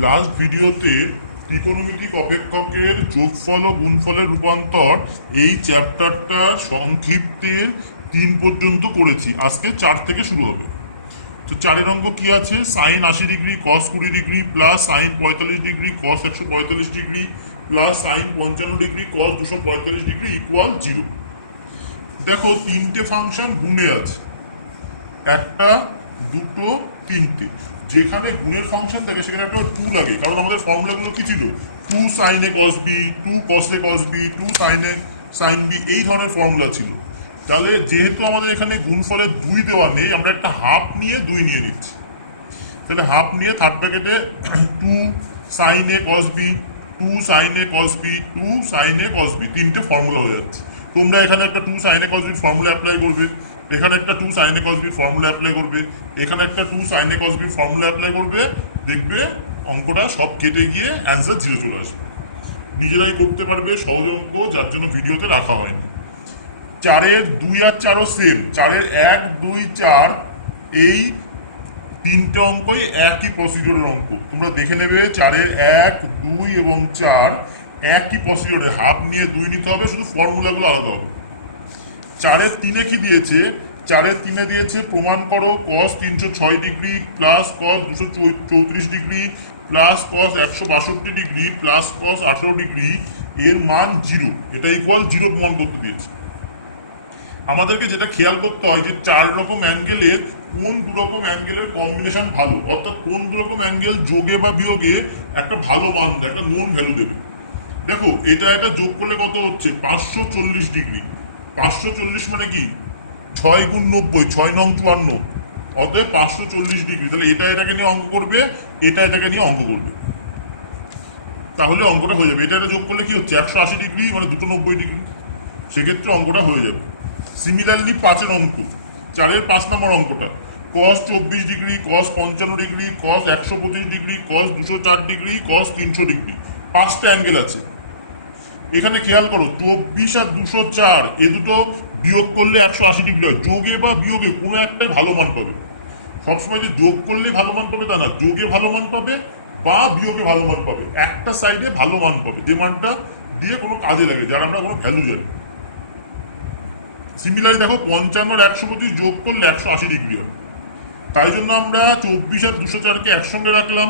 Last ভিডিওতে ত্রিকোণমিতিক অপেক্ষকের যোগফল ও গুণফলের রূপান্তর এই চ্যাপ্টারটা সংক্ষিপ্তে 3 পর্যন্ত করেছি। আজকে 4 থেকে শুরু হবে। তো 4 অঙ্ক কি আছে? Sine 80 degree cos 20 degree plus sine 45 degree cos 145 degree plus sine 55 degree cos 245 degree equal 0। দেখো তিনটে ফাংশন গুণে আছে, একটা দুটো তিনটে। যেখানে গুণের ফাংশন থাকে সেখানে একটা টু লাগে, কারণ আমাদের ফর্মুলাগুলো কি ছিল? Two sign A cos B, two cos A cos B, two sign a sine B, এই ধরনের ফর্মুলা ছিল। তাহলে যেহেতু আমাদের এখানে গুণফলের 2 দেওয়া নেই, আমরা একটা হাফ নিয়ে 2 নিয়ে নিচ্ছি। তাহলে হাফ নিয়ে থার্ড প্যাকেটে টু সাইন এ কস বি, টু সাইন এ কস বি, টু সাইন এ কস বি, তিনটে ফর্মুলা হয়ে যাচ্ছে। তোমরা এখানে একটা টু সাইন এ কস বি ফর্মুলা অ্যাপ্লাই করবে, এখানে একটা টু সাইন এ কস বি ফর্মুলা অ্যাপ্লাই করবে, এখানে একটা টু সাইন এ কস বি ফর্মুলা অ্যাপ্লাই করবে। দেখবে অঙ্কটা সব কেটে গিয়ে অ্যান্সার 0 চলে আসবে। নিজেরাই করতে পারবে, সহজ অঙ্ক, যার জন্য ভিডিওতে রাখা হয়নি। 4-এর 2 আর 4ও সেম, 4-এর 1, 2, 4 এই তিনটে অঙ্কই একই প্রসিডিওরের অঙ্ক। তোমরা দেখে নেবে 4-এর 1, 2 এবং 4 একই প্রসিডিওরে, হাফ নিয়ে 2 নিতে হবে, শুধু ফর্মুলাগুলো আলাদা হবে। 4-এর 3-এ কি দিয়েছে? 4-এর 3-এ দিয়েছে প্রমাণ করো কস 306 degree plus cos 234 degree plus cos 162 degree plus cos 18 degree এর মান 0, এটা ইকুয়াল 0 প্রমাণ করতে দিয়েছে। আমাদেরকে যেটা খেয়াল করতে হয় যে 4 রকম অ্যাঙ্গেলের কোন 2 রকম অ্যাঙ্গেলের কম্বিনেশন ভালো, অর্থাৎ কোন 2 রকম অ্যাঙ্গেল যোগে বা বিয়োগে একটা ভালো মান দেয়, একটা নোন ভ্যালু দেবে। দেখো এটা যোগ করলে কত হচ্ছে? 540 ডিগ্রি। 540 মানে কি? 6 গুণ 90, 6 নং 54, অতএব 540 ডিগ্রি। তাহলে এটাকে নিয়ে অঙ্ক করবে, এটাকে নিয়ে অঙ্ক করবে, তাহলে অঙ্কটা হয়ে যাবে। এটা যোগ করলে কি হচ্ছে? 180 ডিগ্রি, মানে 290 ডিগ্রি, সেক্ষেত্রে অঙ্কটা হয়ে যাবে। সিমিলারলি 5-এর অঙ্ক, 4-এর 5 নম্বর অঙ্কটা কস 24 ডিগ্রি কস 55 ডিগ্রি কস 125 ডিগ্রি কস 204 ডিগ্রি কস 300 ডিগ্রি, 5টা অ্যাঙ্গেল আছে। এখানে খেয়াল করো 24 আর 204 এ দুটো বিয়োগ করলে 180 ডিগ্রি হয়। যোগে বা বিয়োগে কোনো একটাই ভালো মান পাবে। সবসময় যে যোগ করলে ভালো মান পাবে তা না, যোগে ভালো মান পাবে বা বিয়োগে ভালো মান পাবে, একটা সাইডে ভালো মান পাবে, যে মানটা দিয়ে কোনো কাজে লাগে, যার আমরা কোনো ভ্যালু জানি। সিমিলারলি দেখো 55 আর 125 যোগ করলে 180 ডিগ্রি হবে। তাই জন্য আমরা 24 আর 204-কে একসঙ্গে রাখলাম,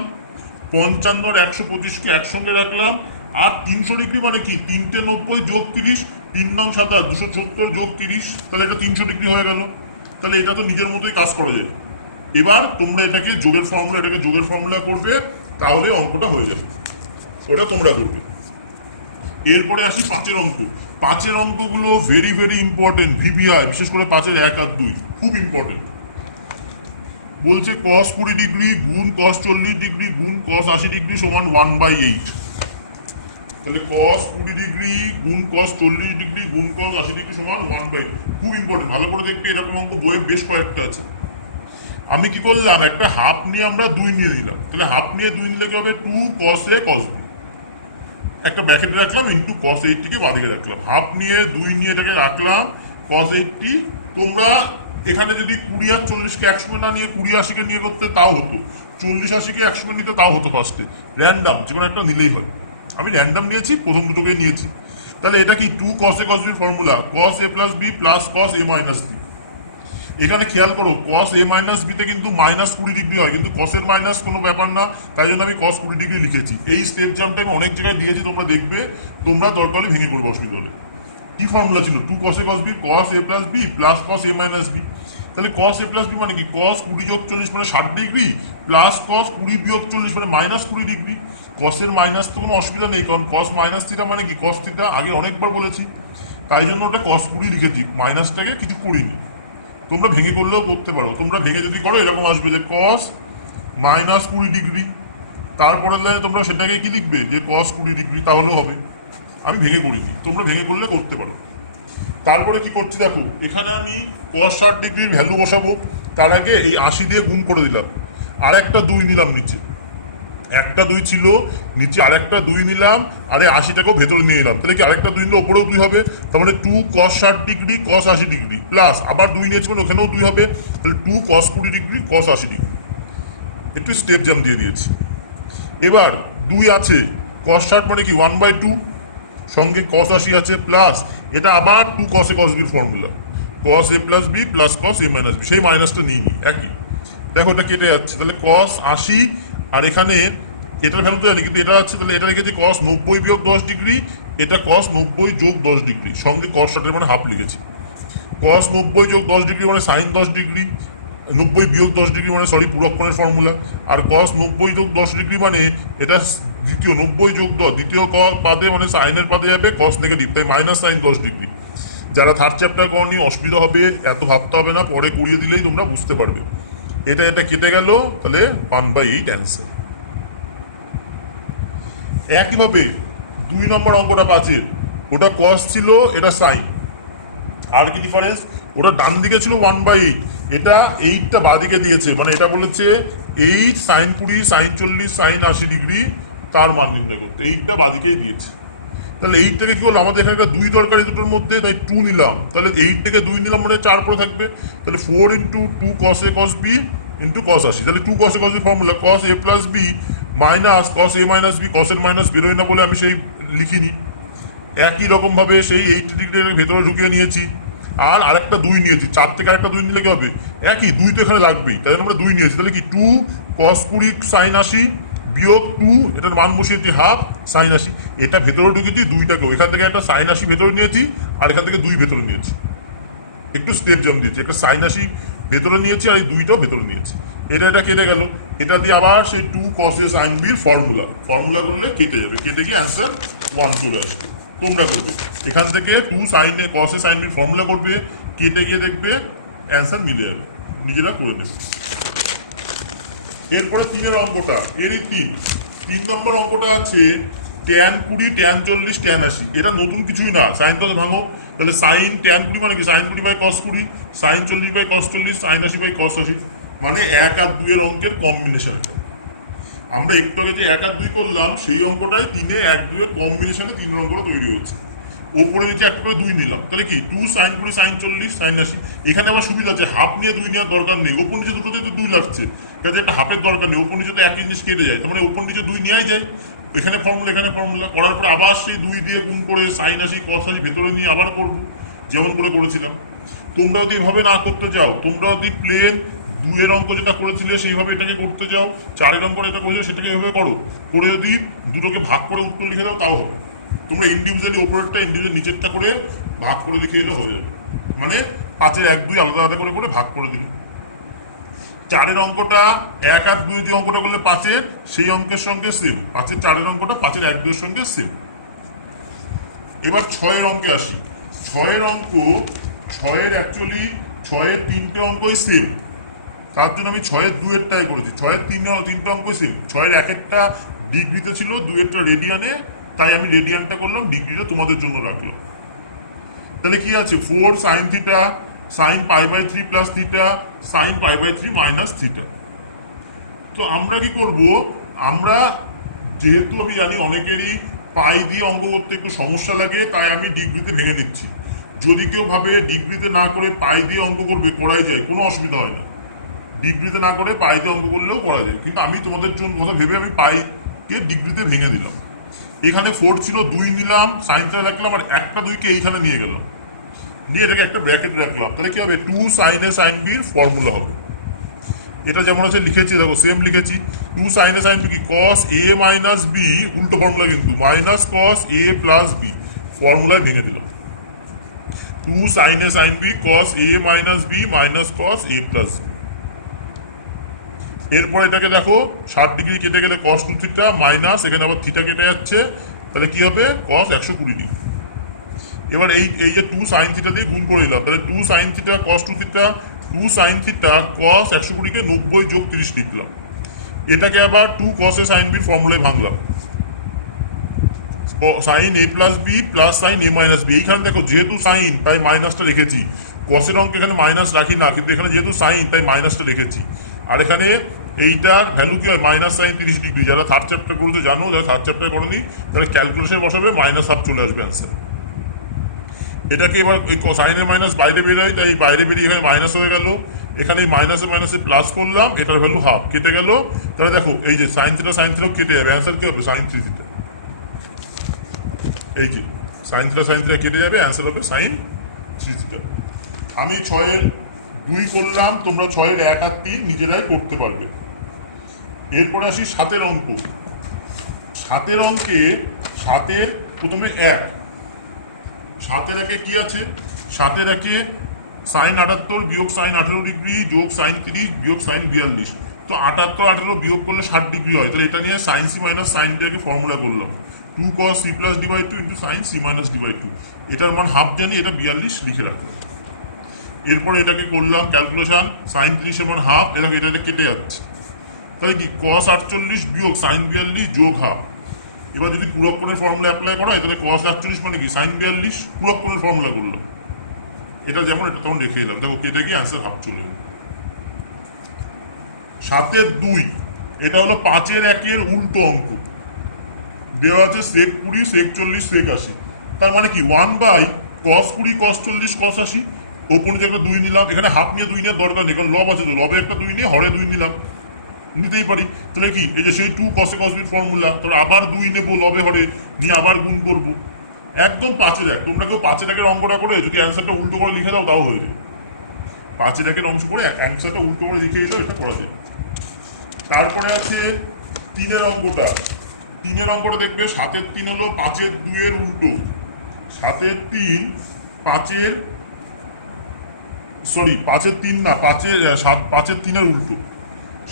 55 আর 125-কে একসঙ্গে রাখলাম, আর 300 ডিগ্রি মানে কি? 390 যোগ 30, 3 নং 27, 270 যোগ 30, তাহলে এটা 300 ডিগ্রি হয়ে গেল। তাহলে এটা তো নিজের মতোই কাজ করা যায়। এবার তোমরা এটাকে যোগের ফর্মুলা করবে, তাহলে অঙ্কটা হয়ে যাবে, ওটা তোমরা করবে। এরপরে আসি 5-এর অঙ্ক। 5-এর অঙ্কগুলো ভেরি ভেরি ইম্পর্টেন্ট, ভিভিআই, বিশেষ করে 5-এর 1 আর 2 খুব ইম্পর্টেন্ট। বলছে cos 20 ডিগ্রি গুণ cos 40 ডিগ্রি গুণ cos 80 ডিগ্রি সমান 1/8। তাহলে cos 20 ডিগ্রি গুণ cos 40 ডিগ্রি গুণ cos 80 ডিগ্রি সমান 1/8। খুব ইম্পর্টেন্ট, ভালো করে দেখবে, এরকম অঙ্ক বইয়ে বেশ কয়েকটা আছে। আমি কি করলাম? একটা হাফ নিয়ে আমরা 2 নিয়ে নিলাম। তাহলে হাফ নিয়ে 2 নিলে কি হবে? 2 cos a cos b, একটা ব্র্যাকেটে রাখলাম, ইন্টু cos 80-কে বাদিকে রাখলাম। হাফ নিয়ে 2 নিয়ে এটাকে রাখলাম cos 80। তোমরা এখানে যদি 20 আর 40-কে একসঙ্গে না নিয়ে 20 80-কে নিয়ে করতে তাও হতো, 40 80-কে একসঙ্গে নিতে তাও হতো। ফার্স্টে র্যান্ডাম যে কোনো একটা নিলেই হয়, আমি র্যান্ডাম নিয়েছি, প্রথম দুটোকে নিয়েছি। তাহলে এটা কি 2 cos a cos b formula, cos a plus b plus cos a minus b। এখানে খেয়াল করো cos a মাইনাস বিতে কিন্তু -20 ডিগ্রি হয়, কিন্তু cos এর মাইনাস কোনো ব্যাপার না, তাই জন্য আমি cos 20 ডিগ্রি লিখেছি। এই স্টেপ জাম্পটা আমি অনেক জায়গায় দিয়েছি, তোমরা দেখবে, তোমরা দরকার হলে ভেঙে করবে, অসুবিধা হলে। কি ফর্মুলা ছিল? 2 cos a cos b cos a plus b plus cos a minus b। তাহলে cos a প্লাস b মানে কি? cos 20 যোগ 40 মানে 60 ডিগ্রি প্লাস cos 20 বিয়োগ 40 মানে -20 ডিগ্রি। cos এর মাইনাস তো কোনো অসুবিধা নেই, কারণ cos মাইনাস থিটা মানে কি? cos থিটা আগে অনেকবার বলেছি, তাই জন্য ওটা cos 20 লিখেছি, মাইনাসটাকে কিছু করিনি। তোমরা ভেঙে করলেও করতে পারো। তোমরা ভেঙে যদি করো এরকম আসবে যে cos -20 ডিগ্রি, তারপরে তোমরা সেটাকে কি লিখবে? যে cos 20 ডিগ্রি, তাহলেও হবে। আমি ভেঙে করিনি, তোমরা ভেঙে করলে করতে পারো। তারপরে কি করছি দেখো, এখানে আমি cos 60 ডিগ্রির ভ্যালু বসাবো। তার আগে এই 80 দিয়ে গুণ করে দিলাম, আর একটা 2 নিলাম নিচে, একটা 2 ছিল নিচে, আরেকটা 2 নিলাম, আরে 80টাকেও ভেতরে নিয়ে এলাম। তাহলে কি আরেকটা 2 নিলে ওপরেও 2 হবে, তার মানে 2 cos 60 degree cos 80 degree plus আবার 2 নিয়েছি মানে ওখানেও 2 হবে, তাহলে 2 cos 20 ডিগ্রি cos 80 ডিগ্রি। একটু স্টেপ জাম্প দিয়ে দিয়েছি। এবার 2 আছে, cos 60 মানে কি 1/2, সঙ্গে cos 80 আছে প্লাস এটা আবার 2 cos a cos b formula, cos a plus b plus cos a minus b, সেই মাইনাসটা নিয়ে নি একই। দেখো এটা কেটে যাচ্ছে, তাহলে cos 80 আর এখানে এটার ভ্যালু তো জানি কিন্তু এটা আছে, তাহলে এটা লিখেছি cos 90 বিয়োগ 10 ডিগ্রি, এটা cos 90 যোগ 10 ডিগ্রি, সঙ্গে cos 60 মানে হাফ লিখেছি। cos 90 যোগ 10 ডিগ্রি মানে sin 10 ডিগ্রি, 90 বিয়োগ 10 ডিগ্রি মানে সরি পুরক্ষণের ফর্মুলা, আর cos 90 যোগ 10 ডিগ্রি মানে এটা দ্বিতীয় 90 যোগ 10 দ্বিতীয় পাদে মানে সাইনের পাদে যাবে cos নেগেটিভ, তাই মাইনাস সাইন 10 ডিগ্রি। যারা থার্ড চ্যাপ্টার করনি অসুবিধা হবে, এত ভাবতে হবে না, পরে করিয়ে দিলেই তোমরা বুঝতে পারবে। এটা এটা কেটে গেল, তাহলে 1/8 অ্যান্সার। একইভাবে 2 নম্বর অঙ্কটা 5-এর, ওটা cos ছিল, এটা সাইন, আর কি ডিফারেন্স, ওটা ডান দিকে ছিল 1/8, এটা 8টা বাদিকে দিয়েছে, মানে এটা বলেছে 8 sin 20 sin 40 sin 80 ডিগ্রি তার মান নির্ণয় করতে, 8টা বাদিকেই দিয়েছে। তাহলে 8 থেকে কি হলো, আমাদের এখানে 2 দরকারি দুটোর মধ্যে, তাই 2 নিলাম, তাহলে 8 থেকে 2 নিলাম মানে 4 পরে থাকবে, তাহলে 4 × 2 cos a cos b × cos 80, তাহলে 2 cos a cos b formula cos a plus b minus cos a minus b, cos এর মাইনাস বেরোয় না বলে আমি সেই লিখিনি। একই রকম ভাবে সেই 80 ডিগ্রির ভেতরে ঢুকিয়ে নিয়েছি, আর আরেকটা 2 নিয়েছি, 4 থেকে আরেকটা 2 নিলে কি হবে, একই 2 তো এখানে লাগবেই, তাই আমরা 2 নিয়েছি, তাহলে কি 2 cos 20 sin 80 বিয়োগ 2, এটার মান বসিয়েছি হাফ sin 80, এটা ভেতরে ঢুকেছি 2টাকেও, এখান থেকে একটা sin 80 ভেতরে নিয়েছি আর এখান থেকে 2 ভেতরে নিয়েছি, একটু স্টেপ জাম্প দিয়েছি, একটা sin 80 ভেতরে নিয়েছি আর এই 2টাও ভেতরে নিয়েছি, এটা কেটে গেল, এটা দিয়ে আবার সেই 2 cos a sin b formula করলে কেটে যাবে, কেটে গিয়ে অ্যান্সার 1 চলে আসবে। তোমরা করবে এখান থেকে 2 sin a cos a sin b formula করবে, কেটে গিয়ে দেখবে অ্যান্সার মিলে যাবে, নিজেরা করে নেবে। এরপরে 3-এর অঙ্কটা, এরই 3 নম্বর অঙ্কটা আছে tan 20 tan 40 tan 80, এটা নতুন কিছুই না, সাইন তো ভাঙো, তাহলে সাইন tan 20 মানে কি sin 20 by cos 20, sin 40 by cos 40, sin 80 by cos 80, মানে 1 আর 2 এর অঙ্কের কম্বিনেশন। আমরা একটু আগে যে 1 আর 2 করলাম সেই অঙ্কটাই 3-এ 1 2 এর কম্বিনেশনে 3 অঙ্কটা তৈরি হচ্ছে, ওপরে নিচে একটা করে 2 নিলাম, তাহলে কি 2 sin 20 sin 40 sin 80, এখানে আবার সুবিধা আছে হাফ নিয়ে 2 নেওয়ার দরকার নেই, ওপর নিচে দুটোতে তো 2 লাগছে, কাজে একটা হাফের দরকার নেই, ওপর নিচে তো একই জিনিস কেটে যায়, তার মানে ওপর নিচে 2 নেওয়াই যায়, এখানে ফর্মুলা করার পর আবার সেই 2 দিয়ে গুণ করে sin 80 cos 80 ভেতরে নিয়ে আবার করবো যেমন করে করেছিলাম। তোমরা যদি এভাবে না করতে চাও, তোমরা যদি প্লেন 2 এর অঙ্ক যেটা করেছিলে সেইভাবে এটাকে করতে যাও, 4 এর অঙ্ক যেটা করেছো সেটাকে এভাবে করো, করে যদি দুটোকে ভাগ করে উত্তর লিখে দাও তাও হবে। তোমরা ইন্ডিভিজুয়ালি ওপরেরটা ইন্ডিভিজুয়াল নিচেরটা করে ভাগ করে লিখে এলে হয়ে যাবে, মানে 5-এর 1 2 আলাদা আলাদা করে ভাগ করে দিলে। 4-এর অঙ্কটা 1 আর 2 দিয়ে অঙ্কটা করলে 5-এর সেই অঙ্কের সঙ্গে সেম, 5-এর 4-এর অঙ্কটা 5-এর 1 2 এর সঙ্গে সেম। এবার 6-এর অঙ্কে আসি, 6-এর অঙ্ক 6-এর অ্যাকচুয়ালি 6-এর 3টে অঙ্কই সেম, তার জন্য আমি 6-এর 2 এরটাই করেছি, 6-এর 3টে অঙ্ক সেম, 6-এর 1-এরটা ডিগ্রিতে ছিল, 2-এরটা রেডিয়ানে, তাই আমি রেডিয়ানটা করলাম, ডিগ্রিটা তোমাদের জন্য রাখলাম। তাহলে কি আছে 4 sin theta sin π/3 plus theta sin π/3 minus theta. তো আমরা কি করব, আমরা যেহেতু আমি জানি অনেকেরই পাই দিয়ে অঙ্ক করতে একটু সমস্যা লাগে, তাই আমি ডিগ্রিতে ভেঙে নিচ্ছি। যদি কেউ ভাবে ডিগ্রিতে না করে পাই দিয়ে অঙ্ক করবে, করাই যায়, কোনো অসুবিধা হয় না, ডিগ্রিতে না করে পাই দিয়ে অঙ্ক করলেও করা যায়, কিন্তু আমি তোমাদের জন্য কথা ভেবে আমি পাইকে ডিগ্রিতে ভেঙে দিলাম। এখানে 4 ছিল, 2 নিলাম, সাইনটা রাখলাম, আর একটা 2কে এইখানে নিয়ে গেলাম, নিয়ে এটাকে একটা ব্র্যাকেট রাখলাম, তাহলে কি হবে 2 sin a sin b এর ফর্মুলা হবে। এটা যেমন আছে লিখেছি, দেখো সেম লিখেছি, 2 sin a sin b কি cos a মাইনাস b, উল্টো ফর্মুলা কিন্তু minus cos a plus b, ফর্মুলায় ভেঙে দিলাম 2 sin a sin b cos a minus b minus cos a plus b। এরপর এটাকে দেখো 60 ডিগ্রি কেটে গেলে cos 2 থিটা মাইনাস, এখানে আবার থিটা কেটে যাচ্ছে, তাহলে কি হবে cos 120 ডিগ্রি। এবার এই যে 2 sin থিটা দিয়ে গুণ করে দিলাম, তাহলে 2 sin theta cos 2 theta, 2 sin theta cos 120 কে 90 যোগ 30 লিখলাম, এটাকে আবার 2 cos a sin b এর ফর্মুলায় ভাঙলাম, sin a plus b plus sin a minus b। এইখানে দেখো যেহেতু সাইন তাই মাইনাসটা রেখেছি, কসের অঙ্কে এখানে মাইনাস রাখি না, কিন্তু এখানে যেহেতু সাইন তাই মাইনাসটা রেখেছি, আর এখানে এইটার ভ্যালু কি হয় মাইনাস সাইন 30 ডিগ্রি। যারা থার্ড চ্যাপ্টার করতে জানো, যারা থার্ড চ্যাপ্টার করেনি তারা ক্যালকুলেশন বসাবে, মাইনাস হাফ চলে আসবে অ্যান্সার। এটাকে এবার ওই সাইনের মাইনাস বাইরে বেরোয়, তাই বাইরে বেরিয়ে এখানে মাইনাস হয়ে গেল, এখানে মাইনাসে মাইনাসে প্লাস করলাম, এটার ভ্যালু হাফ, কেটে গেল। তাহলে দেখো এই যে সাইন থিটাও কেটে যাবে, অ্যান্সার কি হবে সাইন 3 থিটা। এই যে সাইন থিটা কেটে যাবে, অ্যান্সার হবে সাইন 3 থিটা। আমি 6-এর 2 করলাম, তোমরা 6-এর 1 আর 3 নিজেরাই করতে পারবে। এরপরে আসি 7-এর অঙ্ক। 7-এর অঙ্কে 7-এর প্রথমে 1, 7-এর 1-এ কি আছে? 7-এর 1-এ সাইন 78 বিয়োগ সাইন 18 ডিগ্রি যোগ সাইন 30 বিয়োগ সাইন 42। তো 78 18 বিয়োগ করলে 60 ডিগ্রি হয়। তাহলে এটা নিয়ে সাইন সি মাইনাস সাইন ডিকে ফর্মুলা করলাম, 2 cos c plus d by 2 into sine c minus d by 2। এটার মান হাফ জানি, এটা 42 লিখে রাখলাম। এরপরে এটাকে করলাম ক্যালকুলেশন, সাইন 30 এর মান হাফ, এটা কেটে যাচ্ছে। তাহলে কি cos 48 বিয়োগ সাইন 42 যোগ হাফ। এবার যদি পূরক কোণের ফর্মুলা অ্যাপ্লাই করা হয় তাহলে cos 48 মানে কি সাইন 42, পূরক কোণের ফর্মুলা করলো। এটা যেমন এটা তখন রেখে এলাম, দেখো কেটে গিয়ে অ্যান্সার হাফ চলে গেল। 7-এর 2, এটা হলো 5-এর 1-এর উল্টো অঙ্ক। দেওয়া আছে sec 20 sec 40 sec 80। তার মানে কি 1/cos 20 cos 40 cos 80। ওপরে যে একটা 2 নিলাম, এখানে হাফ নিয়ে 2 নিয়ে দরকার নেই, কারণ লব আছে, তো লবে একটা 2 নিয়ে হরে 2 নিলাম, নিতেই পারি। তাহলে কি এই যে সেই 2 cos a cos b formula, তোর আবার 2 নেবো লবে হরে নিয়ে আবার গুণ করবো। একদম 5-এর 1। তোমরা কেউ 5-এর 1-এর অঙ্কটা করে যদি অ্যান্সারটা উল্টো করে লিখে দাও তাও হয়ে যায়। 5-এর 1-এর অংশ করে অ্যান্সারটা উল্টো করে লিখে দিলেও এটা করা যায়। তারপরে আছে 3-এর অঙ্কটা। 3-এর অঙ্কটা দেখবে 7-এর 3 হলো 5-এর 2-এর উল্টো। 7-এর 3 5-এর 3 না, 5-এর 3-এর উল্টো।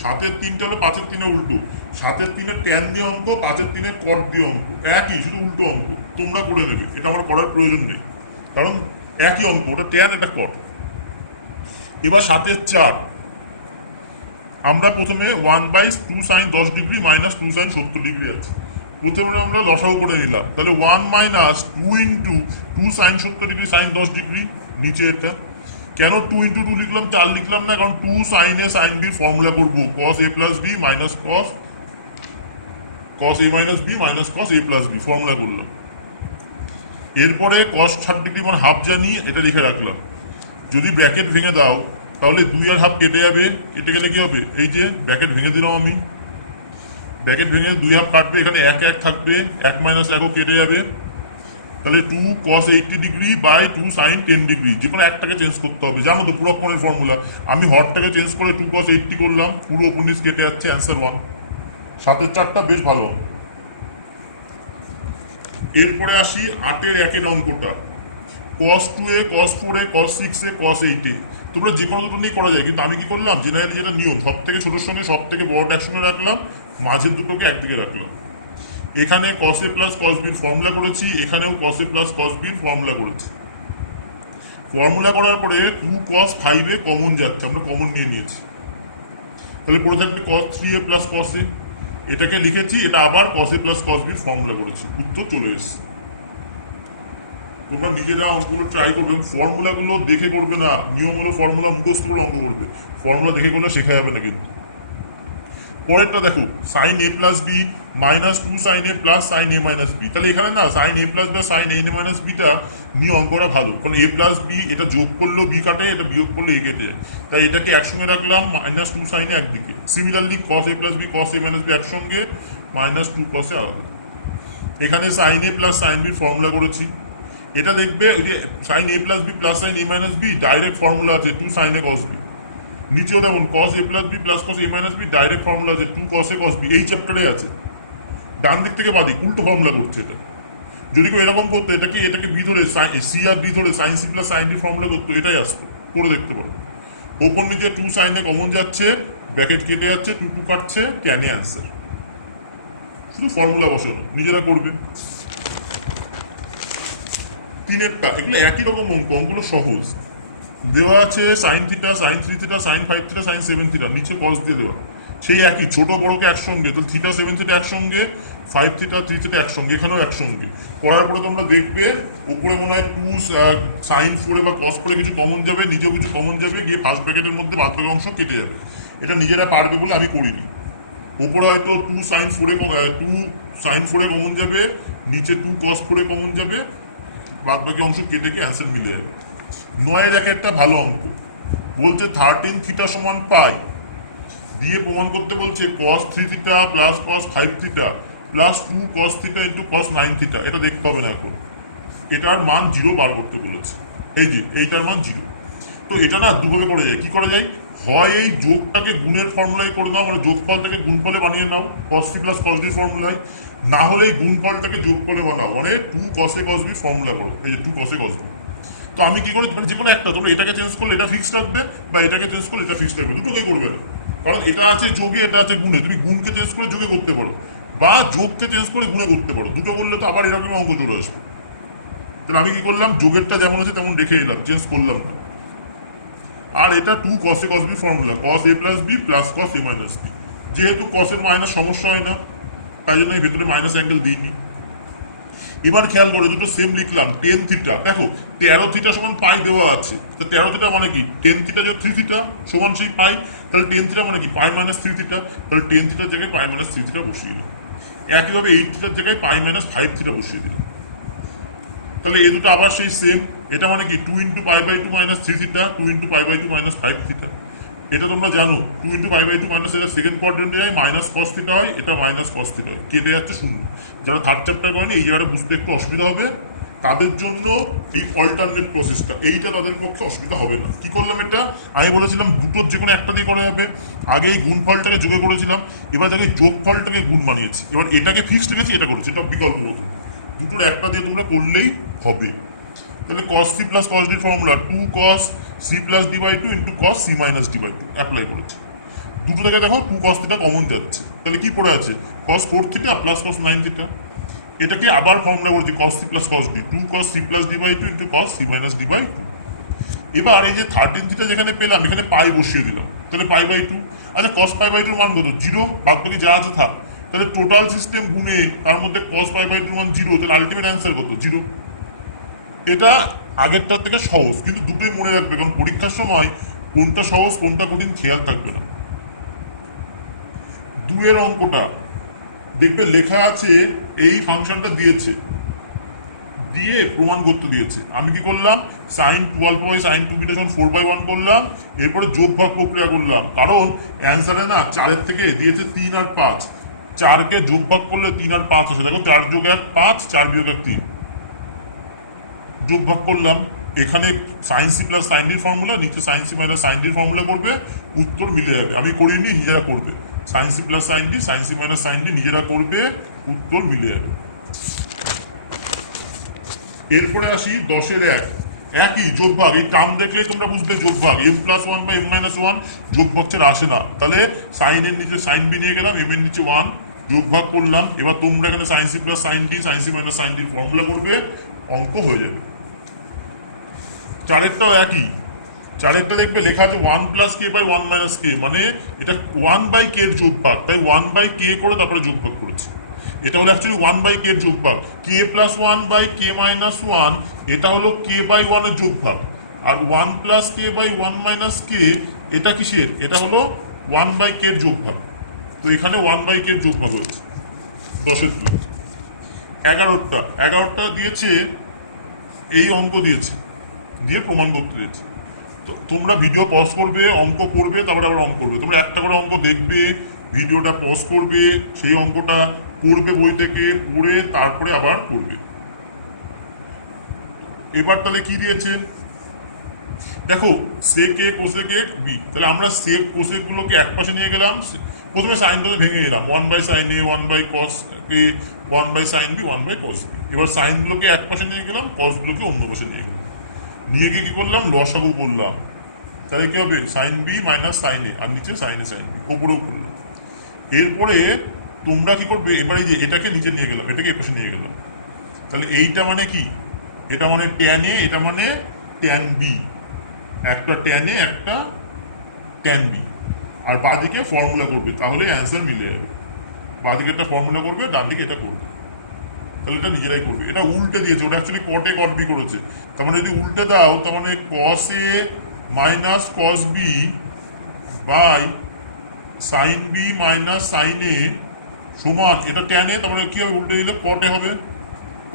7-এর 3টা হলো 5-এর 3-এর উল্টো। 7-এর 3-এর ট্যান দিয়ে অঙ্ক, 5-এর 3-এর কট দিয়ে অঙ্ক, একই, শুধু উল্টো অঙ্ক। তোমরা করে নেবে, এটা আমার করার প্রয়োজন নেই, কারণ একই অঙ্ক, ওটা ট্যান এটা কট। এবার 7-এর 4, আমরা প্রথমে 1/2 sine 10 degree minus 2 sine 70 degree আছে। প্রথমে আমরা লসাগু করে নিলাম, তাহলে 1 - 2 into 2 sine 70 degree sine 10 degree. নিচে এটা কেন 2 ইন্টু 2 লিখলাম, 4 লিখলাম না? কারণ 2 sine a sine b formula করবো, cos a plus b minus cos a minus b minus cos a plus b formula করলাম। এরপরে cos 60 ডিগ্রি মানে হাফ জানি, এটা লিখে রাখলাম। যদি ব্র্যাকেট ভেঙে দাও তাহলে 2 আর হাফ কেটে যাবে, কেটে গেলে কি হবে, এই যে ব্র্যাকেট ভেঙে দিলাম আমি, ব্র্যাকেট ভেঙে 2 হাফ কাটবে, এখানে 1 1 থাকবে, 1 - 1ও কেটে যাবে। তাহলে 2 cos 80 degree by 2 sine 10 degree, যে কোনো একটাকে চেঞ্জ করতে হবে। জানো তো পূরক কোণের ফর্মুলা, আমি হরটাকে চেঞ্জ করে 2 cos 80 করলাম, পুরো উপর নিচ কেটে যাচ্ছে, অ্যান্সার 1। 7-এর 4টা বেশ ভালো। এরপরে আসি 8-এর 1-এর অঙ্কটা। cos 2a cos 4a cos 6a cos 8a। তোমরা যে কোনো দুটো নিয়ে করা যায়, কিন্তু আমি কি করলাম, জেনারেলি যেটা নিয়ম, সব থেকে ছোটোর সঙ্গে সব থেকে বড়টা একসঙ্গে রাখলাম, মাঝের দুটোকে একদিকে রাখলাম। এখানে cos a plus cos b formula করেছি, এখানেও cos a plus cos b formula করেছি। ফর্মুলা করার পরে 2 cos 5a কমন যাচ্ছে, আমরা কমন নিয়ে নিয়েছি। তাহলে পড়ে থাকবে cos 3a plus cos a, এটাকে লিখেছি, এটা আবার cos a plus cos b formula করেছি, উত্তর চলে এসেছে। তোমরা নিজেরা অঙ্কগুলো ট্রাই করবে, ফর্মুলাগুলো দেখে করবে না। নিয়ম হলো ফর্মুলা মুখস্থ করে অঙ্ক করবে, ফর্মুলা দেখে করলে শেখা যাবে না কিন্তু। পরেরটা দেখো, sine a plus b minus 2 sine a plus sine a minus b. তাহলে এখানে না সাইন a প্লাস বা সাইন a মাইনাস বিটা নিয়ে অঙ্কটা ভালো, কারণ a প্লাস বি এটা যোগ করলেও বি কাটে, এটা বিয়োগ করলে a কেটে যায়। তাই এটাকে একসঙ্গে রাখলাম, মাইনাস 2 সাইন a একদিকে। Similarly cos a plus b cos a minus b একসঙ্গে, মাইনাস 2 cos a আলাদা। এখানে সাইন a প্লাস সাইন বির ফর্মুলা করেছি। এটা দেখবে ওই যে sine a plus b plus sine a minus b direct formula আছে 2 সাইন a cos b। নিচেও দেখুন cos a plus b plus cos a minus b direct formula আছে 2 cos a cos b, এই চ্যাপ্টারে আছে। ডান দিক থেকে বাদিক উল্টো ফর্মুলা করছে এটা। যদি কেউ এরকম করতো, এটাকে বি ধরে সি আর বি ধরে sine c plus sine d formula করতো, এটাই আসতো, করে দেখতে পারো। ওপর নিচে 2 সাইন এ কমন যাচ্ছে, ব্র্যাকেট কেটে যাচ্ছে, 2 2 কাটছে, ট্যানে অ্যান্সার। শুধু ফর্মুলা বসানো, নিজেরা করবে। 3-এরটা এগুলো একই রকম অঙ্ক, অঙ্কগুলো সহজ। দেওয়া আছে sine theta sine 3 theta sine 5 theta sine 7 theta, নিচে কস দিয়ে দেওয়া, সেই একই ছোট বড়কে একসঙ্গে। তাহলে থিটা 7 থিটা একসঙ্গে, 5 থিটা 3 থিটা একসঙ্গে, এখানেও একসঙ্গে। করার পরে তোমরা দেখবে উপরে মনে হয় 2 সাইন 4 বা কস 4 কিছু কমন যাবে, নিচেও কিছু কমন যাবে, গিয়ে ফার্স্ট ব্র্যাকেটের মধ্যে বাকি অংশ কেটে যাবে। এটা নিজেরা পারবে বলে আমি করিনি। উপরে হয়তো 2 সাইন 4 কমন যাবে, নিচে 2 cos 4 কমন যাবে, বাদ বাকি অংশ কেটে গিয়ে অ্যান্সার মিলে যাবে। 9-এর 1 একটা ভালো অঙ্ক। বলছে 13 থিটা সমান পাই, দিয়ে প্রমাণ করতে বলছে cos 3 theta plus cos 5 theta plus 2 cos theta into cos 9 theta. এটা দেখতে হবে না এখন, এটার মান 0 বার করতে বলেছে। এই যে এইটার মান 0। তো এটা না দুভাবে করা যায়। কি করা যায়? হয় এই যোগটাকে গুণের ফর্মুলায় করে নাও, মানে যোগফলটাকে গুণফলে বানিয়ে নাও cos c plus cos d ফর্মুলায়, না হলে এই গুণফলটাকে যোগফলে বানাও, মানে 2 cos a cos b formula করো। এই যে 2 cos a cos b। তো আমি কি করে, মানে যে কোনো একটা, তোমরা এটাকে চেঞ্জ করলে এটা ফিক্সড রাখবে, বা এটাকে চেঞ্জ করলে এটা ফিক্সড রাখবে, দুটোকেই করবে না। কারণ এটা আছে যোগে, এটা আছে গুণে। তুমি গুণকে চেঞ্জ করে যোগে করতে পারো, বা যোগকে চেঞ্জ করে গুণে করতে পারো। দুটো করলে তো আবার এরকম অঙ্ক চলে আসবে। তাহলে আমি কি করলাম, যোগেরটা যেমন আছে তেমন রেখে এলাম, চেঞ্জ করলাম না। আর এটা 2 cos a cos b formula, cos a plus b plus cos a minus b। যেহেতু cos এর মাইনাস সমস্যা হয় না, তাই জন্য এই ভেতরে মাইনাস অ্যাঙ্গেল দিইনি। এবার খেয়াল করে দুটো সেম লিখলাম। 10 থিটা, দেখো 13 থিটা সমান পাই দেওয়া আছে, তো 13 থিটা মানে কি 10 থিটা যোগ 3 থিটা সমান সেই পাই, তাহলে 10 থিটা মানে কি পাই মাইনাস 3 থিটা, তাহলে 10 থিটার জায়গায় পাই মাইনাস 3 থিটা বসিয়ে দিলাম। একইভাবে 8 থিটার জায়গায় পাই মাইনাস 5 থিটা বসিয়ে দিলাম। তাহলে এই দুটো আবার সেই সেম। এটা মানে কি 2 into pi by 2 minus 3 theta, 2 into pi by 2 minus 5 theta. এটা তোমরা জানো 2 ইন্টু পাই বাই 2 মাইনাস, এটা সেকেন্ড কোয়াড্রেন্টে যায়, মাইনাস কস থিটা হয়, এটা মাইনাস কস থিটা হয়, কেটে যাচ্ছে শূন্য। যারা থার্ড চ্যাপ্টার করেনি এই জায়গাটা বুঝতে একটু অসুবিধা হবে, তাদের জন্য এই অল্টারনেট প্রসেসটা, এইটা তাদের পক্ষে অসুবিধা হবে না। কি করলাম, এটা আমি বলেছিলাম দুটোর যে কোনো একটা দিয়ে করা যাবে। আগে এই গুণফলটাকে যোগে করেছিলাম, এবার দেখে যোগফলটাকে গুণ বানিয়েছি, এবার এটাকে ফিক্সড রেখেছি, এটা করেছি, এটা বিকল্প মতো। দুটোর একটা দিয়ে তোমরা করলেই হবে। তাহলে cos c plus cos d formula 2 cos c plus d by 2 into cos c minus d by 2 apply করেছে। দুটো থেকে দেখো 2 cos থিটা কমন যাচ্ছে, তাহলে কি পড়ে আছে cos 4 theta plus cos 9 theta. এটাকে আবার ফর্মুলা করেছি cos c plus cos d, 2 cos c plus d by 2 into cos c minus d by 2। এবার এই যে 13 থিটা যেখানে পেলাম, এখানে পাই বসিয়ে দিলাম, তাহলে পাই বাই 2। আচ্ছা cos পাই বাই 2 মান কত? 0, বাদ বাকি যা আছে থাক। তাহলে টোটাল সিস্টেম গুণে তার মধ্যে cos পাই বাই 2 মান 0, তাহলে আলটিমেট অ্যান্সার কত? 0। এটা আগেরটার থেকে সহজ, কিন্তু দুটোই মনে রাখবে, কারণ পরীক্ষার সময় কোনটা সহজ কোনটা কঠিন খেয়াল থাকবে না। 2 এর অঙ্কটা দেখবে লেখা আছে, এই ফাংশনটা দিয়েছে, দিয়ে প্রমাণ করতে দিয়েছে। আমি কি করলাম, সাইন 12 বাই সাইন 2 বিটা 4/1 করলাম, এরপরে যোগ ভাগ প্রক্রিয়া করলাম, কারণ অ্যান্সারে না 4 থেকে দিয়েছে 3 আর 5, 4কে যোগ ভাগ করলে 3 আর 5 আসে। দেখো 4 যোগ 1 5, 4 বিয়োগ 1 3, যোগ ভাগ করলাম। এখানে সাইন সি প্লাস সাইন ডির ফর্মুলা, নিচে সাইন সি মাইনাস সাইন ডির ফর্মুলা করবে, উত্তর মিলে যাবে। আমি করিনি, নিজেরা করবে। Sine c plus sine d, sine c minus sine d নিজেরা করবে, উত্তর মিলে যাবে। এরপরে আসি 10 এর 1, একই যোগ ভাগ। এই টার্ম দেখলেই তোমরা বুঝবে যোগ ভাগ। m প্লাস 1 বা m মাইনাস 1 যোগ ভাগ ছাড়া আসে না। তাহলে সাইন এর নিচে সাইন বি নিয়ে গেলাম, m এর নিচে 1, যোগ ভাগ করলাম। এবার তোমরা এখানে sine c plus sine d, sine c minus sine ডির ফর্মুলা করবে, অঙ্ক হয়ে যাবে। 4এরটাও একই। 4এরটা দেখবে লেখা আছে 1 প্লাস কে বাই 1 মাইনাস কে, মানে এটা 1 বাই কে এর যোগ ভাগ, তাই 1 বাই কে করে তারপরে যোগ ভাগ করেছে। এটা হলো অ্যাকচুয়ালি 1 বাই কে এর যোগ ভাগ। K plus 1 by K minus 1, এটা হলো কে বাই 1 এর যোগ ভাগ। আর 1 প্লাস কে বাই 1 মাইনাস কে, এটা কিসের? এটা হলো 1 বাই কে এর যোগ ভাগ। তো এখানে 1 বাই কে এর যোগ ভাগ হয়েছে। 10-এর 2। 11টা দিয়েছে, এই অঙ্ক দিয়েছে, দিয়ে প্রমাণ করতে দিয়েছে। তো তোমরা ভিডিও পজ করবে, অঙ্ক করবে, তারপরে আবার অঙ্ক করবে। তোমরা একটা করে অঙ্ক দেখবে, ভিডিওটা পজ করবে, সেই অঙ্কটা পড়বে বই থেকে, পড়ে তারপরে আবার করবে। এবার তাহলে কি দিয়েছে দেখো, সেক এ কোসেক এ বি। তাহলে আমরা সেক কোসেক গুলোকে এক পাশে নিয়ে গেলাম, প্রথমে সাইনটাকে ভেঙে নিলাম, 1 by sine a, 1 by cos a, 1 by sine b, 1 by cos b. এবার সাইন গুলোকে এক পাশে নিয়ে গেলাম, কস গুলোকে অন্য পাশে নিয়ে গেলাম, নিয়ে গিয়ে কি করলাম, লসাগু করলাম। তাহলে কি হবে, সাইন বি মাইনাস সাইন এ, আর নিচে সাইন এ সাইন বি, ওপরেও করলাম। এরপরে তোমরা কি করবে, এবারে যে এটাকে নিচে নিয়ে গেলাম, এটাকে এ পাশে নিয়ে গেলাম। তাহলে এইটা মানে কি, এটা মানে ট্যান এ, এটা মানে ট্যান বি, একটা ট্যান এ একটা ট্যান বি। আর বাঁদিকে ফর্মুলা করবে, তাহলে অ্যান্সার মিলে যাবে। বাঁদিকে একটা ফর্মুলা করবে, ডান দিকে এটা করবে, তাহলে এটা নিজেরাই করবে। এটা উল্টে দিয়েছে, ওটা অ্যাকচুয়ালি কট এ কট বি করেছে। তার মানে যদি উল্টে দাও, তার মানে cos A minus cos B by sine B minus sine A সমান, এটা ট্যান এ, তার মানে কি হবে, উল্টে দিলে কট এ হবে,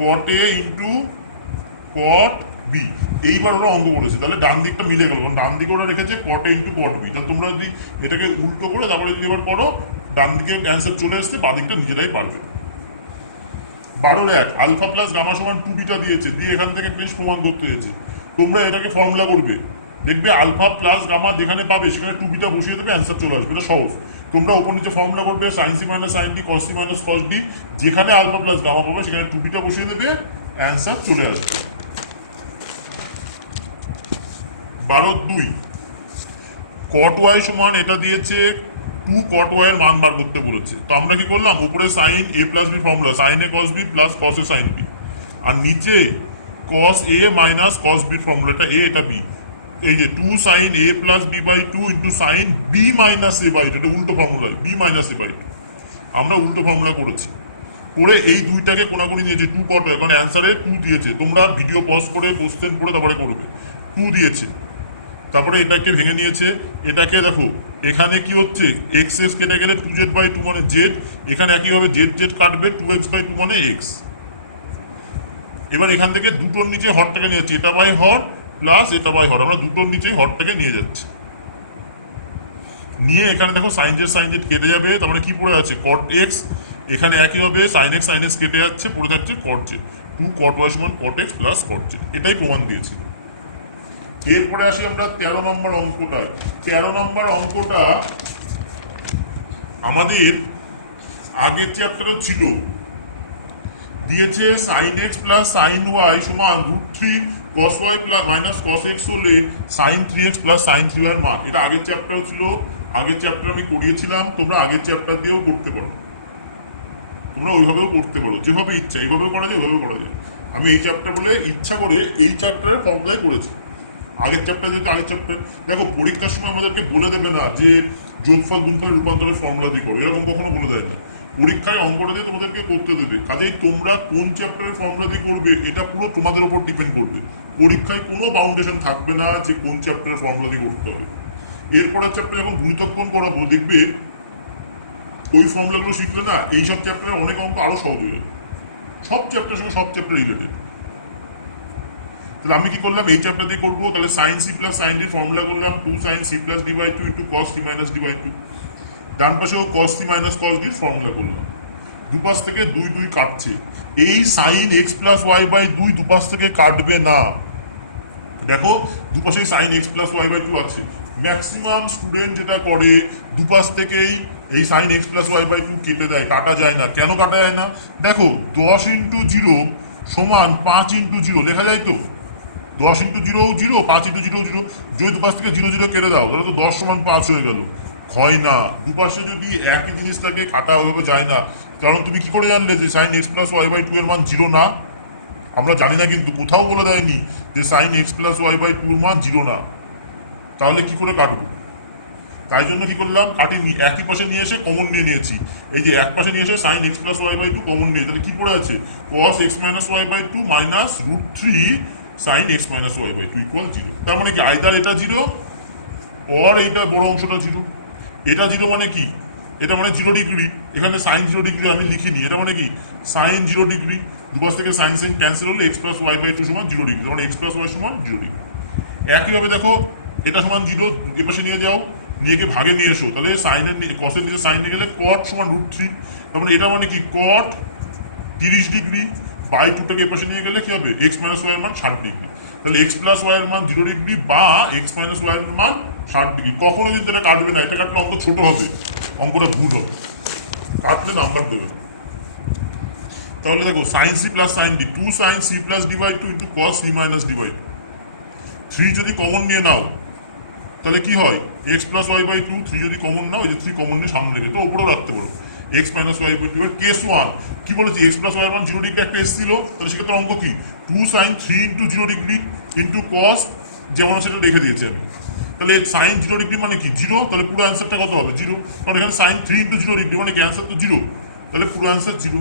কট এ ইন্টু কট বি। এইবার ওরা অঙ্ক করেছে, তাহলে ডান দিকটা মিলে গেল, কারণ ডান দিকে ওরা রেখেছে কট এ ইন্টু কট বি। তাহলে তোমরা যদি এটাকে উল্টো করে তারপরে যদি এবার করো, ডান দিকে অ্যান্সার চলে এসছে, বাঁ দিকটা নিজেরাই পারবে। 12 আলফা প্লাস গামা সমান 2 বিটা দিয়েছে, দিয়ে এখান থেকে বেশ প্রমাণ করতে হয়েছে। তোমরা এটাকে ফর্মুলা করবে, দেখবে আলফা প্লাস গামা যেখানে পাবে সেখানে 2 বিটা বসিয়ে দেবে, অ্যান্সার চলে আসবে। এটা সহজ। তোমরা ওপর নিচে ফর্মুলা করবে, sine c minus sine d, cos c minus cos d, যেখানে আলফা প্লাস গামা পাবে সেখানে 2 বিটা বসিয়ে দেবে, অ্যান্সার চলে আসবে। 12 কট ওয়াই সমান এটা দিয়েছে 2 কট ওয়াই এর মান বার করতে বলেছে। তো আমরা কি করলাম, উপরে sign a plus b formula, sign A cos B plus cos A sine B, আর নিচে কস এ মাইনাস কস বির ফর্মুলা, এটা এ এটা বি। এই যে 2 sine a plus b by 2 into sine B minus a by 2, এটা উল্টো formula, b minus a by 2 আমরা উল্টো ফর্মুলা করেছি। করে এই দুইটাকে কোনাকুনি নিয়েছে 2 কট ওয়াই, কারণ অ্যান্সারে 2 দিয়েছে। তোমরা ভিডিও পজ করে কোশ্চেন পড়ে তারপরে করবে। 2 দিয়েছে, তারপরে এটাকে ভেঙে নিয়েছে। এটাকে দেখো এখানে কি হচ্ছে, এক্স এক্স কেটে গেলে 2z বাই 2 মানে জেড, এখানে একইভাবে জেড জেড কাটবে, 2x বাই 2 মানে এক্স। এবার এখান থেকে দুটোর নিচে হরটাকে নিয়ে যাচ্ছি, এটা বাই হর প্লাস এটা বাই হর, আমরা দুটোর নিচেই হরটাকে নিয়ে যাচ্ছি। নিয়ে এখানে দেখো সাইন জেড কেটে যাবে, তার মানে কি পড়ে আছে কট এক্স, এখানে একই হবে সাইন এক্স কেটে যাচ্ছে, পড়ে যাচ্ছে কট জেড। 2 কট ওয়াই সমান cot x plus cot Z, এটাই প্রমাণ দিয়েছি। এরপরে আসি আমরা 13 নম্বর অঙ্কটা। 13 নম্বর অঙ্কটা আমাদের আগের চ্যাপ্টারে ছিল, দিয়েছে sine x plus sine y সমান √3 cos y plus minus cos x হলে sine 3x plus sine 3y এর মান। এটা আগের চ্যাপ্টার ছিল, আগের চ্যাপ্টার আমি করিয়েছিলাম, তোমরা আগের চ্যাপ্টার দিয়েও করতে পারো, তোমরা ওইভাবেও করতে পারো, যেভাবে ইচ্ছা এইভাবেও করা যায়, ওইভাবে করা যায়। আমি এই চ্যাপ্টার বলে ইচ্ছা করে এই চ্যাপ্টারের ফর্মুলাই করেছি। আগের চ্যাপ্টার যেহেতু আগের চ্যাপ্টার, দেখো পরীক্ষার সময় আমাদেরকে বলে দেবে না যে যোগফল গুণফল রূপান্তরের ফর্মুলা দিয়ে করো, এরকম কখনো বলে দেয় না। পরীক্ষায় অঙ্কটা দিয়ে তোমাদেরকে করতে দেবে, কাজেই তোমরা কোন চ্যাপ্টারের ফর্মুলা দিয়ে করবে এটা পুরো তোমাদের উপর ডিপেন্ড করবে। পরীক্ষায় কোনো বাউন্ডেশন থাকবে না যে কোন চ্যাপ্টারের ফর্মুলা দিয়ে করতে হবে। এরপরের চ্যাপ্টার যখন গুণিতক কোণ করাবো, দেখবে ওই ফর্মুলাগুলো শিখলে না এইসব চ্যাপ্টারে অনেক অঙ্ক আরো সহজ হয়ে যাবে। সব চ্যাপ্টারের সঙ্গে সব চ্যাপ্টার রিলেটেড। তাহলে আমি কি করলাম, এই চ্যাপ্টার দিয়ে করবো, তাহলে সাইন সি প্লাস সাইন ডির ফর্মুলা করলাম 2 sine c plus d by 2 into cos c minus d by 2। ডান পাশেও কস সি মাইনাস কস ডির ফর্মুলা করলাম। দুপাশ থেকে 2 2 কাটছে, এই sine x plus y by 2 দুপাশ থেকে কাটবে না। দেখো দুপাশে sine x plus y by 2 আছে, ম্যাক্সিমাম স্টুডেন্ট যেটা করে দুপাশ থেকেই এই sine x plus y by 2 কেটে দেয়, কাটা যায় না। কেন কাটা যায় না, দেখো 10 ইন্টু 0 সমান 5 ইন্টু 0 লেখা যায় তো, 10 ইন্টু 0 0, 5 ইন্টু 0 0, যদি দুপাশ থেকে 0 0 কেটে দাও তাহলে তো 10 সমান 5 হয়ে গেল। হয় না, দুপাশে যদি একই জিনিসটাকে কাটা ওইভাবে যায় না। কারণ তুমি কি করে জানলে যে sine x plus y by 2 এর মান 0 না? আমরা জানি না, কিন্তু কোথাও বলে দেয়নি যে sine x plus y by 2 এর মান 0 না। তাহলে কি করে কাটবো? তাই জন্য কি করলাম, কাটিনি, একই পাশে নিয়ে এসে কমন নিয়ে নিয়েছি। এই যে এক পাশে নিয়ে এসে sine x plus y by 2 common নিয়ে, তাহলে কি পড়ে আছে cos x minus y by 2 minus √3 sine x minus y by 2 equal 0। তার মানে কি আইদার এটা 0 অর এইটা বড় অংশটা 0। এটা 0 মানে কি, এটা মানে 0 ডিগ্রি, এখানে সাইন 0 ডিগ্রি আমি লিখিনি, এটা মানে কি সাইন 0 ডিগ্রি, দুপাশ থেকে সাইন সাইন ক্যান্সেল হলে এক্স প্লাস ওয়াই বাই 2 সমান 0 ডিগ্রি, মানে এক্স প্লাস ওয়াই সমান 0 ডিগ্রি। একইভাবে দেখো এটা সমান 0, এপাশে নিয়ে যাও, নিয়ে গিয়ে ভাগে নিয়ে এসো, তাহলে সাইনের কসের নিচে সাইন নিয়ে গেলে কট সমান √3, তার মানে এটা মানে কি কট 30 ডিগ্রি বাই 2টাকে এপাশে নিয়ে গেলে কি হবে এক্স মাইনাস ওয়াই এর মান 60 ডিগ্রি। তাহলে এক্স প্লাস ওয়াই এর মান 0 ডিগ্রি বা এক্স মাইনাস ওয়াই এর মান 60 ডিগ্রি। কখনো কিন্তু এটা কাটবে না, এটা কাটলে অঙ্ক ছোট হবে, অঙ্কটা ভুল হবে, কাটলে নাম্বার দেবে না। তাহলে দেখো sine c plus sine d, 2 sine c plus d by 2 into cos c minus d by 2। 3 যদি কমন নিয়ে নাও তাহলে কি হয় এক্স প্লাস ওয়াই বাই 2, 3 যদি কমন নাও, এই যে 3 কমন নিয়ে সামনে রেখে তো ওপরেও রাখতে পারো এক্স মাইনাস ওয়াই বাই 2। এবার কেস 1 কি বলেছি, এক্স প্লাস ওয়াই এর মান 0 ডিগ্রি একটা এসেছিল, তাহলে সেক্ষেত্রে অঙ্ক কি 2 sine 3 into 0 degree into cos, যেমন সেটা রেখে দিয়েছি আমি। তাহলে সাইন 0 ডিগ্রি মানে কি 0, তাহলে পুরো অ্যান্সারটা কত হবে 0, কারণ এখানে সাইন 3 ইন্টু 0 ডিগ্রি মানে কি অ্যান্সার তো 0, তাহলে পুরো অ্যান্সার 0।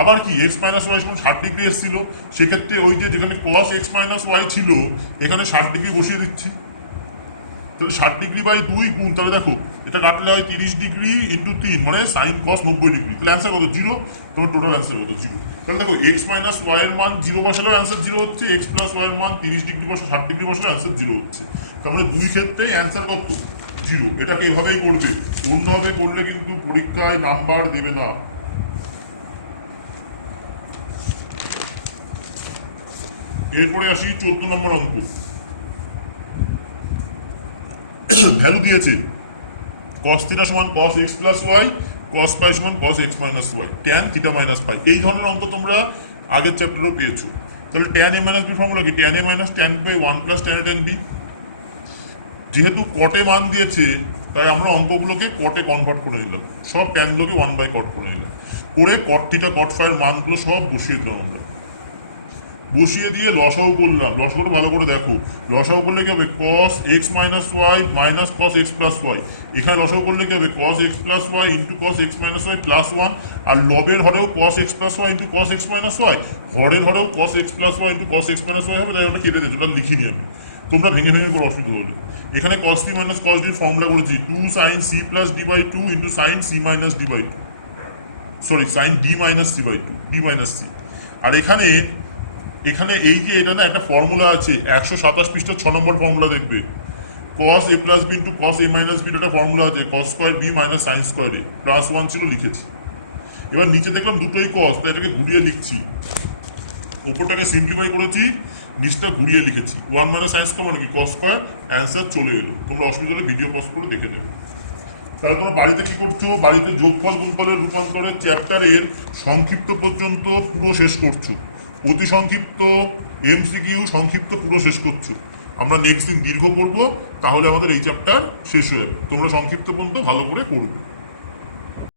আবার কি এক্স মাইনাস ওয়াই সমান 60 ডিগ্রি এসেছিল, সেক্ষেত্রে ওই যে যেখানে কস এক্স মাইনাস ওয়াই ছিল এখানে 60 ডিগ্রি বসিয়ে দিচ্ছি, তাহলে 60 ডিগ্রি বাই 2 গুণ, তাহলে দেখো এটা কাটলে হয় 30° ইন্টু 3 মানে সাইন কস 90°। তাহলে অ্যান্সার কত? 0। তোমার টোটাল অ্যান্সার কত? 0। তাহলে দেখো এক্স মাইনাস ওয়াই এর মান 0 বসালেও অ্যান্সার 0 হচ্ছে, এক্স প্লাস ওয়াই এর মান 30° বসে 60° বসালে অ্যান্সার 0 হচ্ছে। তার মানে দুই ক্ষেত্রেই অ্যান্সার কত? 0। এটাকে এভাবেই করবে, অন্যভাবে করলে কিন্তু পরীক্ষায় নাম্বার দেবে না। এরপরে আসি 14 নম্বর অঙ্ক। ভ্যালু দিয়েছে cos থিটা সমান cos x plus y, cos pi সমান cos x minus y, tan theta minus pi. এই ধরনের অঙ্ক তোমরা আগের চ্যাপ্টারও পেয়েছো। তাহলে tan a minus b formula কি? tan a minus tan by 1 plus tan a tan b। যেহেতু কটে মান দিয়েছে তাই আমরা অঙ্কগুলোকে কটে কনভার্ট করে নিলাম, সব ট্যানগুলোকে 1/cot করে নিলাম, করে cot থিটা cot ফাই এর মানগুলো সব বসিয়ে দিলাম আমরা। বসিয়ে দিয়ে লসাও করলাম, লসাগুলো ভালো করে দেখো। লসাও করলে কি হবে? cos x minus y minus cos x plus y. এখানে লসাও করলে কি হবে? cos x plus y into cos x minus y plus 1। আর লবের হরেও cos x plus y into cos x minus y, হরের হরেও cos x plus y into cos x minus y হবে। তাই আমরা কেটে দিয়েছি, ওটা লিখিনি আমি, তোমরা ভেঙে ভেঙে করে অসুবিধা হলে। এখানে cos c minus cos d formula করেছি 2 sin c plus d by 2 into sin c minus d by 2, sorry sin d minus c by 2, d minus c। আর এখানে এখানে এই যে এটা না একটা ফর্মুলা আছে 127 পৃষ্ঠা 6 নম্বর ফর্মুলা দেখবে, cos a plus b into cos a minus b একটা ফর্মুলা আছে, cos square b minus sine square a plus 1 ছিল, লিখেছি। এবার নিচে দেখলাম দুটোই cos, তাই এটাকে ঘুরিয়ে লিখছি। উপরটাকে সিম্পলিফাই করেছি, নিচটা ঘুরিয়ে লিখেছি। 1 মাইনাস সাইন স্কোয়ার মানে কি? cos square. অ্যান্সার চলে এলো। তোমরা অসুবিধা হলে ভিডিও পজ করে দেখে নেবে। তাহলে তোমরা বাড়িতে কি করছো? বাড়িতে যোগফল গুণফলের রূপান্তরের চ্যাপ্টারের সংক্ষিপ্ত পর্যন্ত পুরো শেষ করছো, অতি সংক্ষিপ্ত, এমসিকিউ, সংক্ষিপ্ত পুরো শেষ করছো। আমরা নেক্সট দিন দীর্ঘ পড়বো, তাহলে আমাদের এই চ্যাপ্টার শেষ হয়ে যাবে। তোমরা সংক্ষিপ্ত পর্যন্ত ভালো করে পড়বে।